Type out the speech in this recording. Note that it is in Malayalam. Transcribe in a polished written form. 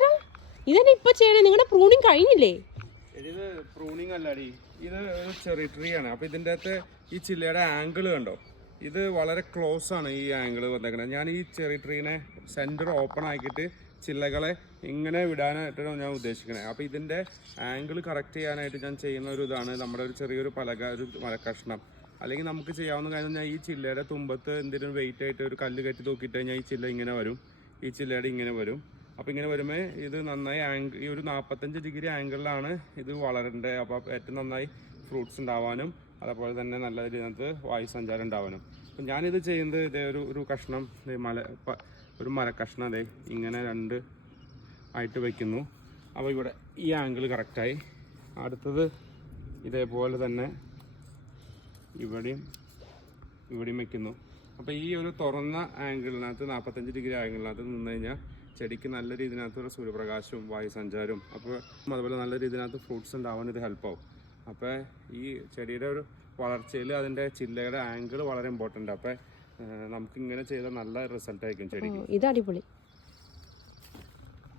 ചേട്ടാ ഇതന്നെ ഇപ്പൊ ചെയ്യണേ, നിങ്ങളുടെ പ്രൂണിങ് കഴിഞ്ഞില്ലേ? ഇത് പ്രൂണിങ് അല്ലടി, ഇത് ഒരു ചെറി ട്രീ ആണ്. അപ്പൊ ഇതിൻ്റെ അകത്ത് ഈ ചില്ലയുടെ ആംഗിൾ കണ്ടോ, ഇത് വളരെ ക്ലോസ് ആണ് ഈ ആംഗിൾ വന്നേക്കുന്നത്. ഞാൻ ഈ ചെറി ട്രീനെ സെന്റർ ഓപ്പൺ ആക്കിയിട്ട് ചില്ലകളെ ഇങ്ങനെ വിടാനായിട്ടാണ് ഞാൻ ഉദ്ദേശിക്കുന്നത്. അപ്പോൾ ഇതിൻ്റെ ആംഗിൾ കറക്റ്റ് ചെയ്യാനായിട്ട് ഞാൻ ചെയ്യുന്ന ഒരു ഇതാണ് നമ്മുടെ ഒരു ചെറിയൊരു പലക, ഒരു മരക്കഷ്ണം. അല്ലെങ്കിൽ നമുക്ക് ചെയ്യാവുന്ന കാര്യം ഞാൻ ഈ ചില്ലയുടെ തുമ്പത്ത് എന്തെങ്കിലും വെയിറ്റ് ആയിട്ട് ഒരു കല്ല് കെട്ടി തൂക്കിയിട്ട് കഴിഞ്ഞാൽ ഈ ചില്ല ഇങ്ങനെ വരും, ഈ ചില്ലയുടെ ഇങ്ങനെ വരും. അപ്പോൾ ഇങ്ങനെ വരുമ്പോൾ ഇത് നന്നായി ഈ ഒരു 45 ഡിഗ്രി ആംഗിളിലാണ് ഇത് വളരേണ്ടത്. അപ്പോൾ ഏറ്റവും നന്നായി ഫ്രൂട്ട്സ് ഉണ്ടാവാനും അതേപോലെ തന്നെ നല്ല ഇതിനകത്ത് വായുസഞ്ചാരം ഉണ്ടാവാനും. അപ്പം ഞാനിത് ചെയ്യുന്നത് ഇതേ ഒരു കഷ്ണം ഒരു മരക്കഷ്ണം അതെ ഇങ്ങനെ 2 ആയിട്ട് വയ്ക്കുന്നു. അപ്പോൾ ഇവിടെ ഈ ആംഗിൾ കറക്റ്റായി. അടുത്തത് ഇതേപോലെ തന്നെ ഇവിടെയും വയ്ക്കുന്നു. അപ്പോൾ ഈ ഒരു തുറന്ന ആംഗിളിനകത്ത് 45 ഡിഗ്രി ആംഗിളിനകത്ത് നിന്ന് കഴിഞ്ഞാൽ ചെടിക്ക് നല്ല രീതിയിനകത്തുള്ള സൂര്യപ്രകാശവും വായുസഞ്ചാരവും അപ്പോൾ അതുപോലെ നല്ല രീതിയിനകത്ത് ഫ്രൂട്ട്സ് ഉണ്ടാവാൻ ഇത് ഹെൽപ്പാവും. അപ്പോൾ ഈ ചെടിയുടെ ഒരു വളർച്ചയിൽ അതിൻ്റെ ചില്ലയുടെ ആംഗിൾ വളരെ ഇമ്പോർട്ടൻ്റ്. അപ്പോൾ നമുക്കിങ്ങനെ ചെയ്താൽ നല്ല റിസൾട്ട് ആയിരിക്കും ചെടിക്ക്. ഇത് അടിപൊളി.